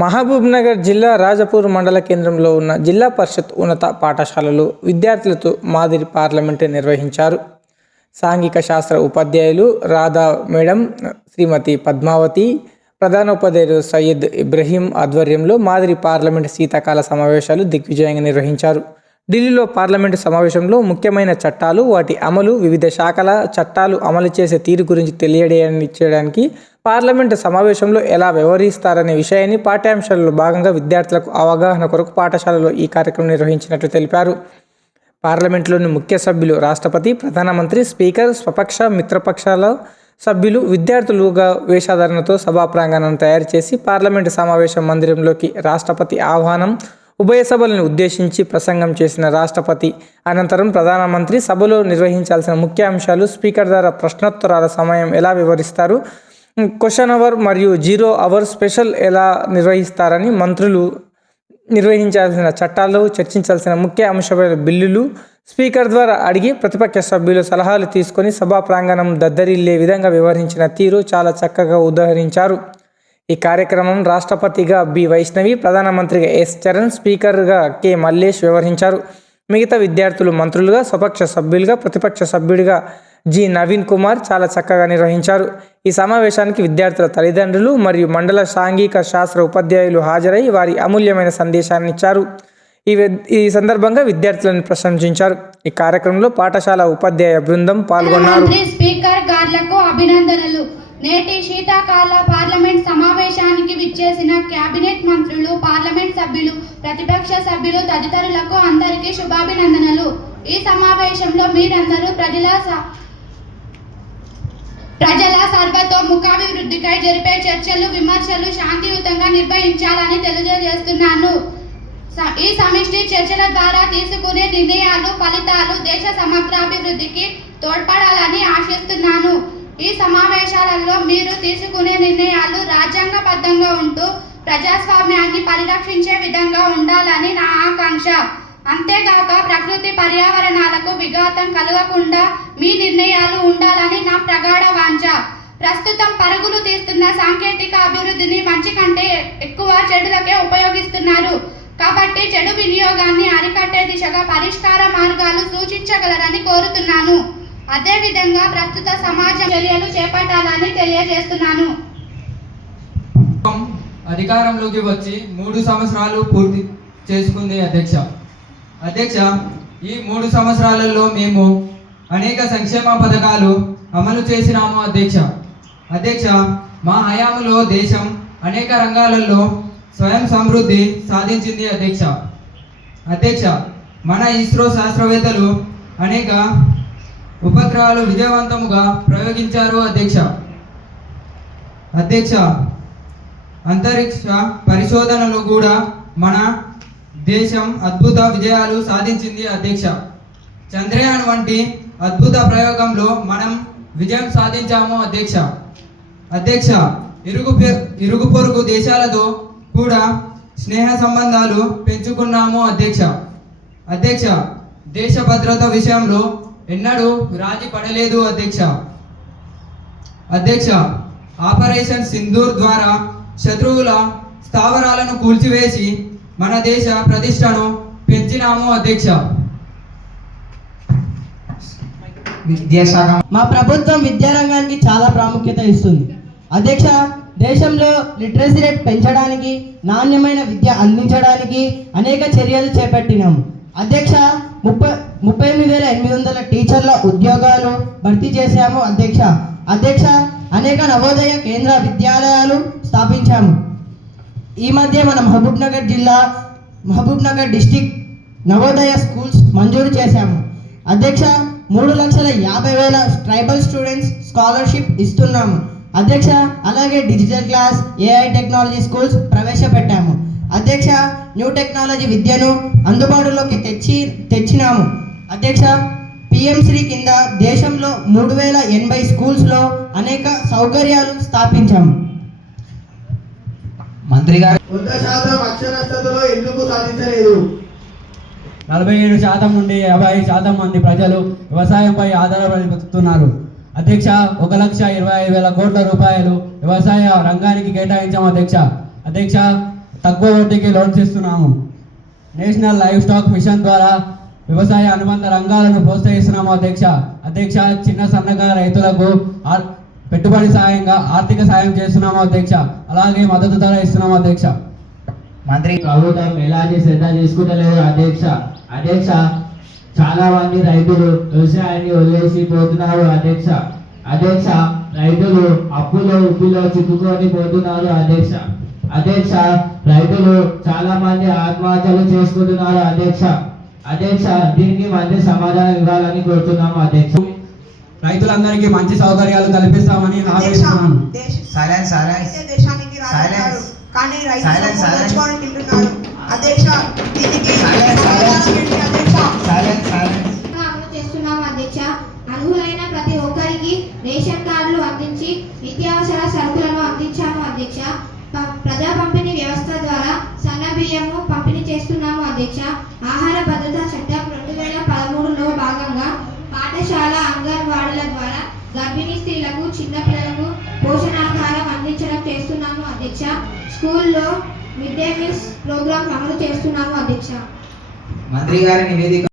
మహబూబ్నగర్ జిల్లా రాజపూర్ మండల కేంద్రంలో ఉన్న జిల్లా పరిషత్ ఉన్నత పాఠశాలలో విద్యార్థులతో మాదిరి పార్లమెంటు నిర్వహించారు. సాంఘిక శాస్త్ర ఉపాధ్యాయులు రాధా మేడం, శ్రీమతి పద్మావతి, ప్రధానోపాధ్యాయులు సయ్యద్ ఇబ్రహీం ఆధ్వర్యంలో మాదిరి పార్లమెంటు శీతాకాల సమావేశాలు దిగ్విజయంగా నిర్వహించారు. ఢిల్లీలో పార్లమెంటు సమావేశంలో ముఖ్యమైన చట్టాలు, వాటి అమలు, వివిధ శాఖల చట్టాలు అమలు చేసే తీరు గురించి తెలియజేయడానికి పార్లమెంటు సమావేశంలో ఎలా వ్యవహరిస్తారనే విషయాన్ని పాఠ్యాంశాలలో భాగంగా విద్యార్థులకు అవగాహన కొరకు పాఠశాలలో ఈ కార్యక్రమం నిర్వహించినట్లు తెలిపారు. పార్లమెంటులోని ముఖ్య సభ్యులు, రాష్ట్రపతి, ప్రధానమంత్రి, స్పీకర్, స్వపక్ష, మిత్రపక్షాల సభ్యులు విద్యార్థులుగా వేషధారణతో సభా ప్రాంగణాన్ని తయారు చేసి పార్లమెంటు సమావేశ మందిరంలోకి రాష్ట్రపతి ఆహ్వానం, ఉభయ సభలను ఉద్దేశించి ప్రసంగం చేసిన రాష్ట్రపతి అనంతరం ప్రధానమంత్రి సభలో నిర్వహించాల్సిన ముఖ్య అంశాలు, స్పీకర్ ద్వారా ప్రశ్నోత్తరాల సమయం ఎలా వివరిస్తారు, క్వశ్చన్ అవర్ మరియు 0 అవర్ స్పెషల్ ఎలా నిర్వహిస్తారని, మంత్రులు నిర్వహించాల్సిన చట్టాలు, చర్చించాల్సిన ముఖ్య అంశమైన బిల్లులు స్పీకర్ ద్వారా అడిగి ప్రతిపక్ష సభ్యులు సలహాలు తీసుకొని సభా ప్రాంగణం దద్దరిల్లే విధంగా వ్యవహరించిన తీరు చాలా చక్కగా ఉదహరించారు. ఈ కార్యక్రమం రాష్ట్రపతిగా బి వైష్ణవి, ప్రధానమంత్రిగా ఎస్ చరణ్, స్పీకర్గా కె మల్లేష్ వ్యవహరించారు. మిగతా విద్యార్థులు మంత్రులుగా, స్వపక్ష సభ్యులుగా, ప్రతిపక్ష సభ్యుడిగా జి నవీన్ కుమార్ చాలా చక్కగా నిర్వహించారు. ఈ సమావేశానికి విద్యార్థుల తల్లిదండ్రులు మరియు మండల సాంఘిక శాస్త్ర ఉపాధ్యాయులు హాజరై వారి అమూల్యమైన సందేశాన్ని ఇచ్చారు. ఈ సందర్భంగా విద్యార్థులను ప్రశంసించారు. ఈ కార్యక్రమంలో పాఠశాల ఉపాధ్యాయ బృందం పాల్గొన్నారు. స్పీకర్ గార్లకు అభినందనలు. నేటి శీతాకాల పార్లమెంట్ సమావేశానికి విచ్చేసిన కేబినెట్ మంత్రులు, పార్లమెంట్ సభ్యులు, ప్రతిపక్ష సభ్యులు తదితరులకు అందరికీ శుభాభినందనలు. ఈ సమావేశంలో మీరందరూ ప్రజల సర్వతోముఖాభివృద్ధికై జరిపే చర్చలు, విమర్శలు శాంతియుతంగా నిర్వహించాలని తెలియజేస్తున్నాను. ఈ సమిష్టి చర్చల ద్వారా తీసుకునే నిర్ణయాలు, ఫలితాలు దేశ సమగ్రాభివృద్ధికి తోడ్పడాలని ఆశిస్తున్నాను. ఈ సమావేశాలలో మీరు తీసుకునే నిర్ణయాలు రాజ్యాంగబద్ధంగా ఉంటూ ప్రజాస్వామ్యాన్ని పరిరక్షించే విధంగా ఉండాలని నా ఆకాంక్ష. అంతేగాక ప్రకృతి పర్యావరణాలకు విఘాతం కలగకుండా మీ నిర్ణయాలు ఉండాలని నా ప్రగాఢ వాంఛ. ప్రస్తుతం పరుగులు తీస్తున్న సాంకేతిక అభివృద్ధిని మంచి కంటే ఎక్కువ చెడులకే ఉపయోగిస్తున్నారు. కాబట్టి చెడు వినియోగాన్ని అరికట్టే దిశగా పరిష్కార మార్గాలు సూచించగలరని కోరుతున్నాను. అదేవిధంగా ప్రస్తుత సమాజ చర్యలు చేపట్టాలని తెలియజేస్తున్నాను. అధికారంలోకి వచ్చి 3 సంవత్సరాలు పూర్తి చేసుకుంది అధ్యక్ష. ఈ 3 సంవత్సరాలలో మేము అనేక సంక్షేమ పథకాలు అమలు చేసినాము అధ్యక్ష. మా హయాంలో దేశం అనేక రంగాలలో స్వయం సమృద్ధి సాధించింది అధ్యక్ష. మన ఇస్రో శాస్త్రవేత్తలు అనేక ఉపగ్రహాలు విజయవంతముగా ప్రయోగించారు అధ్యక్ష. అంతరిక్ష పరిశోధనలు కూడా మన దేశం అద్భుత విజయాలు సాధించింది అధ్యక్ష. చంద్రయాన్ వంటి అద్భుత ప్రయోగంలో మనం విజయం సాధించాము అధ్యక్ష. ఇరుగు పొరుగు దేశాలతో కూడా స్నేహ సంబంధాలు పెంచుకున్నాము అధ్యక్ష. దేశ భద్రత విషయంలో ఎన్నడూ రాజీ పడలేదు అధ్యక్ష. ఆపరేషన్ సింధూర్ ద్వారా శత్రువుల స్థావరాలను కూల్చివేసి మన దేశ ప్రతిష్టను పెంచినాము అధ్యక్ష. విద్యాశాఖ మా ప్రభుత్వం విద్యారంగానికి చాలా ప్రాముఖ్యత ఇస్తుంది అధ్యక్ష. దేశంలో లిటరసీ రేట్ పెంచడానికి, నాణ్యమైన విద్య అందించడానికి అనేక చర్యలు చేపట్టినాము అధ్యక్ష. 38,800 టీచర్ల ఉద్యోగాలు భర్తీ చేశాము అధ్యక్ష. అనేక నవోదయ కేంద్ర విద్యాలయాలు స్థాపించాము. ఈ మధ్య మన మహబూబ్నగర్ డిస్టిక్ నవోదయ స్కూల్స్ మంజూరు చేశాము అధ్యక్ష. 3,50,000 ట్రైబల్ స్టూడెంట్స్ స్కాలర్షిప్ ఇస్తున్నాము అధ్యక్ష. అలాగే digital class, AI technology schools ప్రవేశపెట్టాము అధ్యక్ష. న్యూ టెక్నాలజీ విద్యను అందుబాటులోకి తెచ్చినాము అధ్యక్ష. PM శ్రీ కింద దేశంలో 3,080 స్కూల్స్లో అనేక సౌకర్యాలు స్థాపించాము. మంత్రి గారు 100% అక్షరాస్యతలో ఎందుకు సాధించలేదు? 47% నుండి 50% మంది ప్రజలు వ్యవసాయంపై ఆధారపడి బతుకుతున్నారు అధ్యక్ష. 1,25,000 కోట్ల రూపాయలు వ్యవసాయ రంగానికి కేటాయించాము అధ్యక్ష. తక్కువ వడ్డీకి లోన్స్ ఇస్తున్నాము. నేషనల్ లైవ్ స్టాక్ మిషన్ ద్వారా వ్యవసాయ అనుబంధ రంగాలను ప్రోత్సహిస్తున్నాము అధ్యక్ష. అధ్యక్ష, చిన్న సన్నకారు రైతులకు పెట్టుబడి సాయంగా ఆర్థిక సాయం చేస్తున్నాము అధ్యక్ష. అలాగే మద్దతు ధర ఇస్తున్నాము అధ్యక్ష. మంత్రి ప్రభుత్వం ఎలాంటి శ్రద్ధ తీసుకుంటలేదు అధ్యక్ష. అధ్యక్ష, చాలా మంది రైతులు వ్యవసాయాన్ని వదిలేసి పోతున్నారు అధ్యక్ష. అధ్యక్ష, రైతులు అప్పులో ఉప్పులో చిక్కుకొని పోతున్నారు అధ్యక్ష. అధ్యక్ష, రైతులు చాలా మంది ఆత్మహత్యలు చేసుకుంటున్నారు అధ్యక్ష. అధ్యక్ష, దీనికి మంచి సమాధానం ఇవ్వాలని కోరుతున్నాము అధ్యక్ష. రైతులందరికీ మంచి సౌకర్యాలు కల్పిస్తామని హామీ ఇస్తున్నాను. దేశానికి రాజు కానీ రైతు తెచ్చుకొని తింటున్నారు అధ్యక్ష. దీనికి అమలు చేస్తున్నాము అధ్యక్ష. అర్హులైన ప్రతి ఒక్కరికి రేషన్ కార్డులు అందించి నిత్యావసర సరుకులను అందించాము అధ్యక్ష. ప్రజా పంపిణీ వ్యవస్థ ద్వారా సన్న బియ్యము పంపిణీ చేస్తున్నాము అధ్యక్ష. ఆహార భద్రతా చట్టం 2013లో భాగంగా పాఠశాల అంగన్వాడీల ద్వారా గర్భిణీ స్త్రీలకు చిన్నపిల్లలకు పోషణాహారం అందించడం చేస్తున్నాము అధ్యక్ష. స్కూల్లో మిడ్ డే మీల్స్ ప్రోగ్రాం అమలు చేస్తున్నాము అధ్యక్ష. మంత్రి గారి నివేదిక